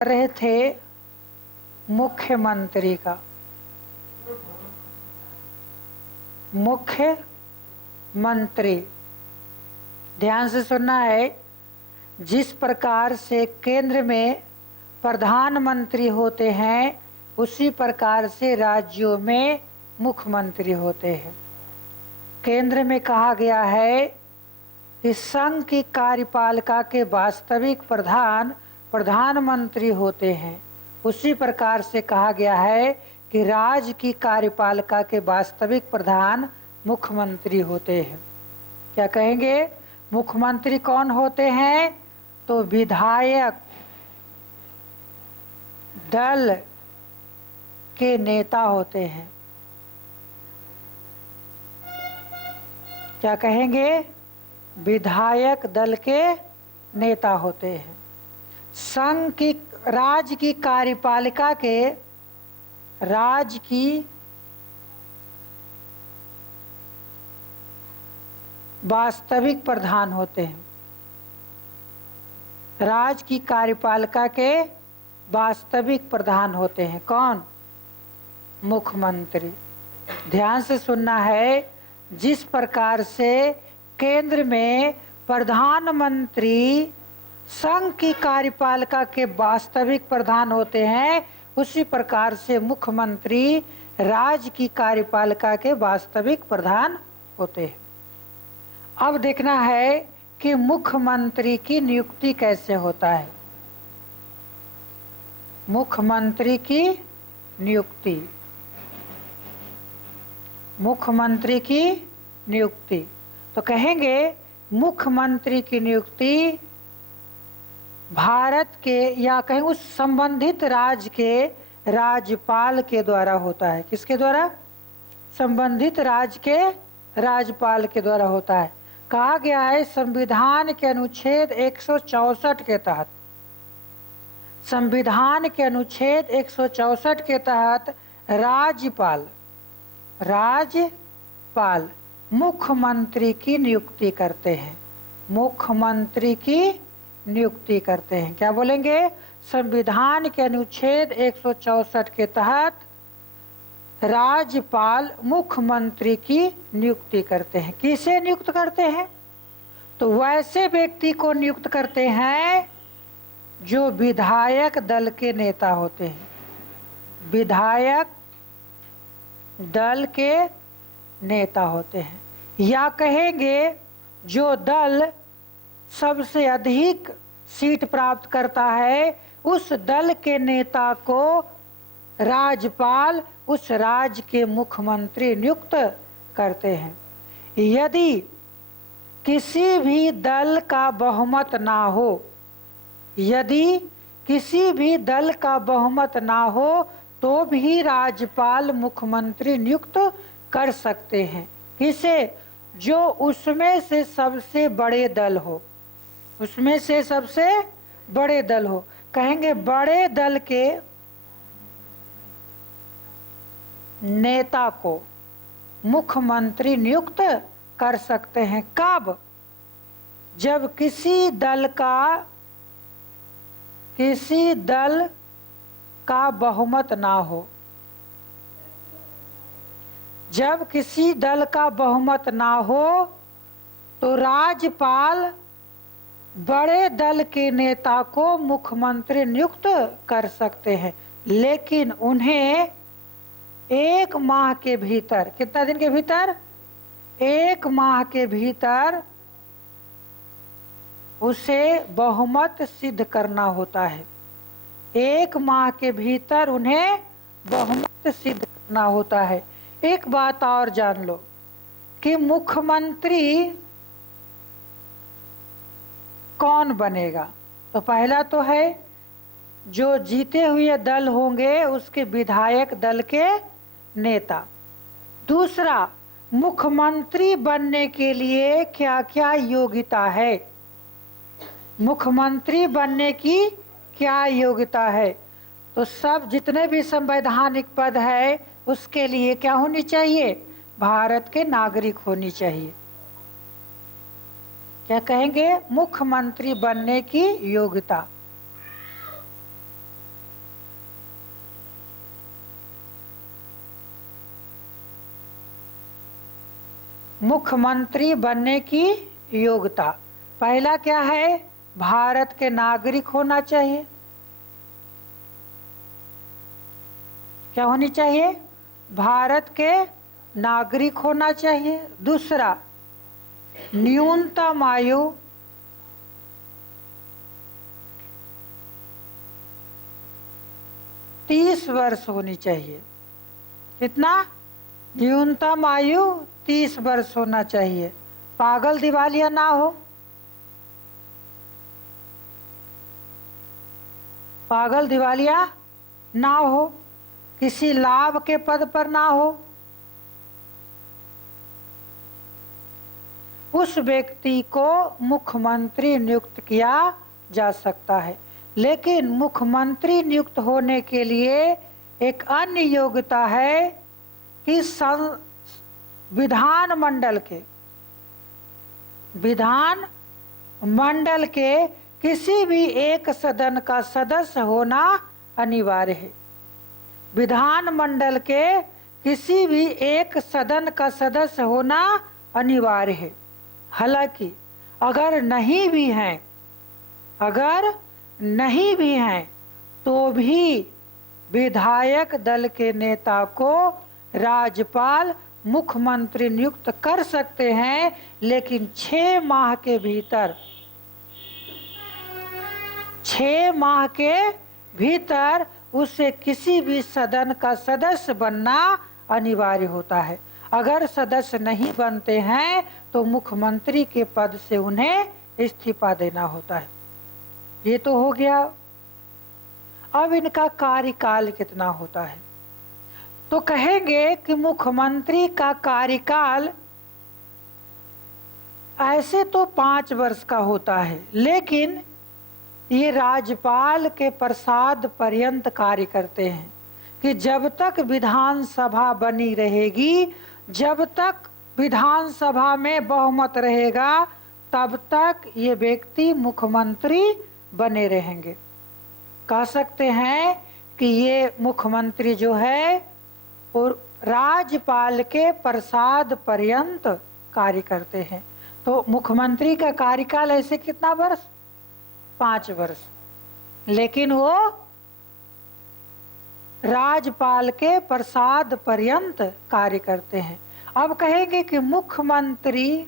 रहे थे मुख्यमंत्री का। मुख्यमंत्री, ध्यान से सुनना है। जिस प्रकार से केंद्र में प्रधानमंत्री होते हैं उसी प्रकार से राज्यों में मुख्यमंत्री होते हैं। केंद्र में कहा गया है कि संघ की कार्यपालिका के वास्तविक प्रधान प्रधानमंत्री होते हैं, उसी प्रकार से कहा गया है कि राज्य की कार्यपालिका के वास्तविक प्रधान मुख्यमंत्री होते हैं। क्या कहेंगे? मुख्यमंत्री कौन होते हैं? तो विधायक दल के नेता होते हैं। क्या कहेंगे? विधायक दल के नेता होते हैं। संघ की राज्य की कार्यपालिका के राज्य की वास्तविक प्रधान होते हैं। राज्य की कार्यपालिका के वास्तविक प्रधान होते हैं कौन? मुख्यमंत्री। ध्यान से सुनना है। जिस प्रकार से केंद्र में प्रधानमंत्री संघ की कार्यपालिका के वास्तविक प्रधान होते हैं, उसी प्रकार से मुख्यमंत्री राज्य की कार्यपालिका के वास्तविक प्रधान होते हैं। अब देखना है कि मुख्यमंत्री की नियुक्ति कैसे होता है। मुख्यमंत्री की नियुक्ति, मुख्यमंत्री की नियुक्ति तो कहेंगे मुख्यमंत्री की नियुक्ति भारत के या कहें उस संबंधित राज्य के राज्यपाल के द्वारा होता है। किसके द्वारा? संबंधित राज्य के राज्यपाल के द्वारा होता है। कहा गया है संविधान के अनुच्छेद 164 के तहत, संविधान के अनुच्छेद 164 के तहत राज्यपाल मुख्यमंत्री की नियुक्ति करते हैं। मुख्यमंत्री की नियुक्ति करते हैं। क्या बोलेंगे? संविधान के अनुच्छेद 164 के तहत राज्यपाल मुख्यमंत्री की नियुक्ति करते हैं। किसे नियुक्त करते हैं? तो वैसे व्यक्ति को नियुक्त करते हैं जो विधायक दल के नेता होते हैं। विधायक दल के नेता होते हैं, या कहेंगे जो दल सबसे अधिक सीट प्राप्त करता है उस दल के नेता को राज्यपाल उस राज्य के मुख्यमंत्री नियुक्त करते हैं। यदि किसी भी दल का बहुमत ना हो, यदि किसी भी दल का बहुमत ना हो तो भी राज्यपाल मुख्यमंत्री नियुक्त कर सकते हैं। किसे? जो उसमें से सबसे बड़े दल हो, उसमें से सबसे बड़े दल हो। कहेंगे बड़े दल के नेता को मुख्यमंत्री नियुक्त कर सकते हैं। कब? जब किसी दल का बहुमत ना हो। जब किसी दल का बहुमत ना हो तो राज्यपाल बड़े दल के नेता को मुख्यमंत्री नियुक्त कर सकते हैं, लेकिन उन्हें 1 माह के भीतर, कितना दिन के भीतर? 1 माह के भीतर उसे बहुमत सिद्ध करना होता है। 1 माह के भीतर उन्हें बहुमत सिद्ध करना होता है। एक बात और जान लो कि मुख्यमंत्री कौन बनेगा। तो पहला तो है जो जीते हुए दल होंगे उसके विधायक दल के नेता। दूसरा, मुख्यमंत्री बनने के लिए क्या क्या योग्यता है। मुख्यमंत्री बनने की क्या योग्यता है? तो सब जितने भी संवैधानिक पद है उसके लिए क्या होनी चाहिए? भारत के नागरिक होनी चाहिए। क्या कहेंगे? मुख्यमंत्री बनने की योग्यता। मुख्यमंत्री बनने की योग्यता, पहला क्या है? भारत के नागरिक होना चाहिए। क्या होनी चाहिए? भारत के नागरिक होना चाहिए। दूसरा, न्यूनतम आयु 30 वर्ष होनी चाहिए। कितना? न्यूनतम आयु 30 वर्ष होना चाहिए। पागल दिवालिया ना हो, पागल दिवालिया ना हो, किसी लाभ के पद पर ना हो, उस व्यक्ति को मुख्यमंत्री नियुक्त किया जा सकता है। लेकिन मुख्यमंत्री नियुक्त होने के लिए एक अन्य योग्यता है कि विधान मंडल के किसी भी एक सदन का सदस्य होना अनिवार्य है। विधान मंडल के किसी भी एक सदन का सदस्य होना अनिवार्य है। हालांकि अगर नहीं भी हैं तो भी विधायक दल के नेता को राज्यपाल मुख्यमंत्री नियुक्त कर सकते हैं, लेकिन 6 माह के भीतर उसे किसी भी सदन का सदस्य बनना अनिवार्य होता है। अगर सदस्य नहीं बनते हैं तो मुख्यमंत्री के पद से उन्हें इस्तीफा देना होता है। ये तो हो गया। अब इनका कार्यकाल कितना होता है? तो कहेंगे कि मुख्यमंत्री का कार्यकाल ऐसे तो 5 वर्ष का होता है, लेकिन ये राज्यपाल के प्रसाद पर्यंत कार्य करते हैं कि जब तक विधानसभा बनी रहेगी, जब तक विधानसभा में बहुमत रहेगा, तब तक ये व्यक्ति मुख्यमंत्री बने रहेंगे। कह सकते हैं कि ये मुख्यमंत्री जो है और राज्यपाल के प्रसाद पर्यंत कार्य करते हैं। तो मुख्यमंत्री का कार्यकाल ऐसे कितना वर्ष? 5 वर्ष, लेकिन वो राज्यपाल के प्रसाद पर्यंत कार्य करते हैं। अब कहेंगे कि मुख्यमंत्री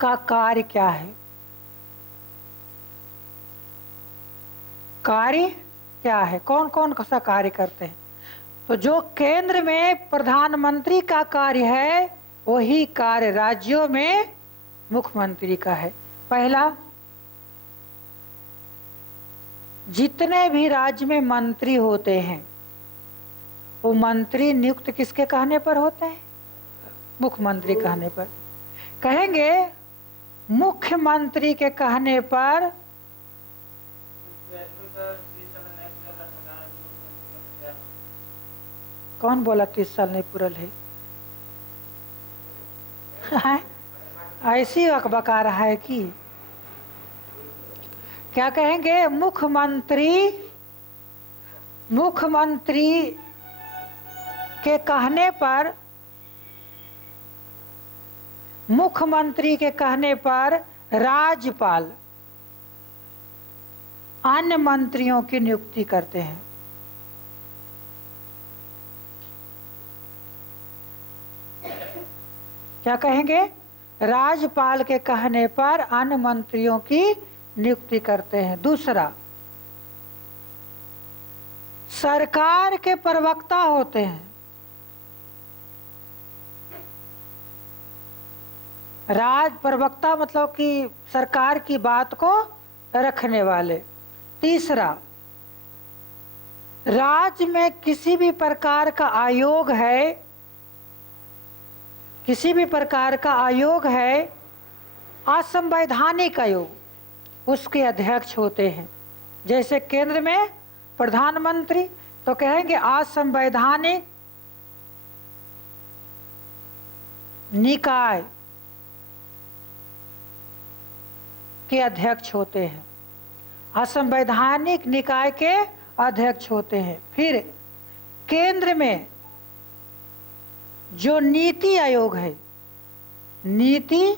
का कार्य क्या है? कार्य क्या है? कौन कौन सा कार्य करते हैं? तो जो केंद्र में प्रधानमंत्री का कार्य है, वही कार्य राज्यों में मुख्यमंत्री का है। पहला, जितने भी राज्य में मंत्री होते हैं वो मंत्री नियुक्त किसके कहने पर होते हैं? मुख्यमंत्री कहने पर। कहेंगे मुख्यमंत्री के कहने पर कौन बोला 30 साल नहीं पूरल है? ऐसी बका रहा है कि क्या कहेंगे? मुख्यमंत्री के कहने पर राज्यपाल अन्य मंत्रियों की नियुक्ति करते हैं। क्या कहेंगे? राज्यपाल के कहने पर अन्य मंत्रियों की नियुक्ति करते हैं। दूसरा, सरकार के प्रवक्ता होते हैं। प्रवक्ता मतलब कि सरकार की बात को रखने वाले। तीसरा, राज्य में किसी भी प्रकार का आयोग है, असंवैधानिक आयोग, उसके अध्यक्ष होते हैं। जैसे केंद्र में प्रधानमंत्री, तो कहेंगे असंवैधानिक निकाय के अध्यक्ष होते हैं। असंवैधानिक निकाय के अध्यक्ष होते हैं। फिर केंद्र में जो नीति आयोग है, नीति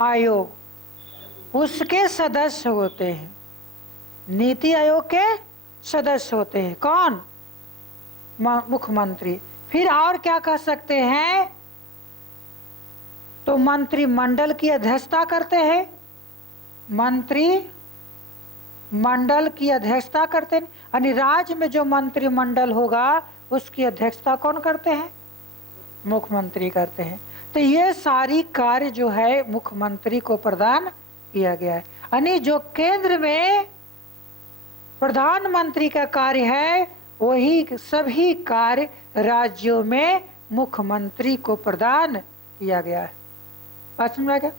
आयोग उसके सदस्य होते हैं, नीति आयोग के सदस्य होते हैं कौन? मुख्यमंत्री। फिर और क्या कह सकते हैं? तो मंत्रिमंडल की अध्यक्षता करते हैं, मंत्री मंडल की अध्यक्षता करते हैं, यानी राज्य में जो मंत्रिमंडल होगा उसकी अध्यक्षता कौन करते हैं? मुख्यमंत्री करते हैं। तो ये सारी कार्य जो है मुख्यमंत्री को प्रदान किया गया है, यानी जो केंद्र में प्रधानमंत्री का कार्य है वही सभी कार्य राज्यों में मुख्यमंत्री को प्रदान किया गया है। बात समझ में आ गया?